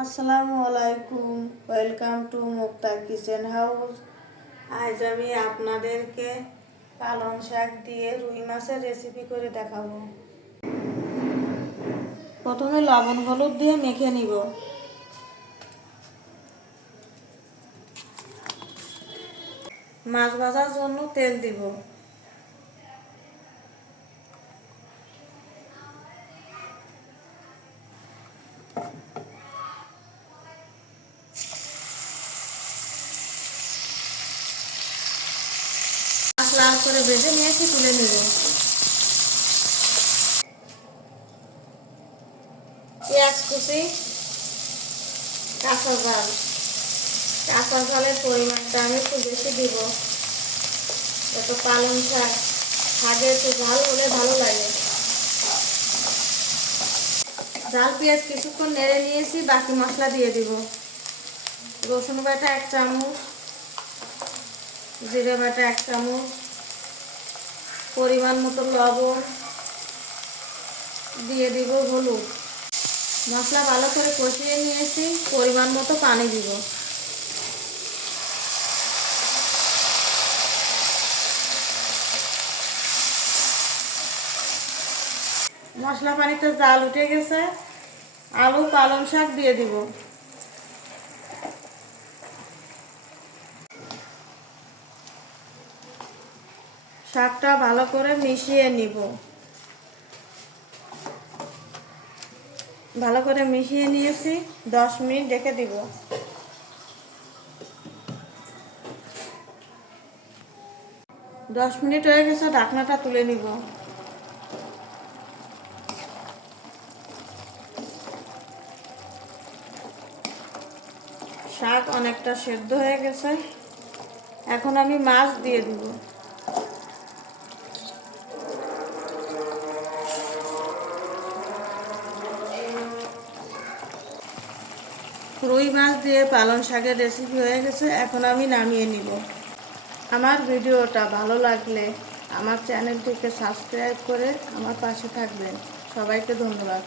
আসসালামু আলাইকুম, welcome to Mukta kitchen house. আজ আমি আপনাদেরকে পালং শাক দিয়ে রুই মাছের রেসিপি করে দেখাবো। প্রথমে লবণ হলুদ দিয়ে মেখে নিব। মাছ ভাজার জন্য তেল দিব। লাল করে ভেজে নিয়েছি, তুলে নিব। পেঁয়াজ কুচি, কাঁচা ঝাল। কাঁচা ঝালের পরিমাণটা আমি একটু বেশি দিব। এত পালং শাক শাকে একটু ঝাল হলে ভালো লাগে। ঝাল, পেঁয়াজ কিছুক্ষণ নেড়ে নিয়েছি, বাকি মশলা দিয়ে দিব। রসুন বাটা এক চামচ, জিরে বাটা এক চামচ পরিমাণ মতো লবণ দিয়ে দিব হলুদ। মশলা ভালো করে কষিয়ে নিয়েছি, পরিমাণ মতো পানি দিব। মশলা পানিতে জাল উঠে গেছে, আলু পালং শাক দিয়ে দিব। শাকটা ভালো করে মিশিয়ে নিব। ভালো করে মিশিয়ে নিয়েছি, দশ মিনিট রেখে দিব। দশ মিনিট হয়ে গেছে, ঢাকনাটা তুলে নিব। শাক অনেকটা সেদ্ধ হয়ে গেছে। এখন আমি মাছ দিয়ে দিব। রুই মাছ দিয়ে পালং শাকের রেসিপি হয়ে গেছে, এখন আমি নামিয়ে নিব। আমার ভিডিওটা ভালো লাগলে আমার চ্যানেলটিকে সাবস্ক্রাইব করে আমার পাশে থাকবেন। সবাইকে ধন্যবাদ।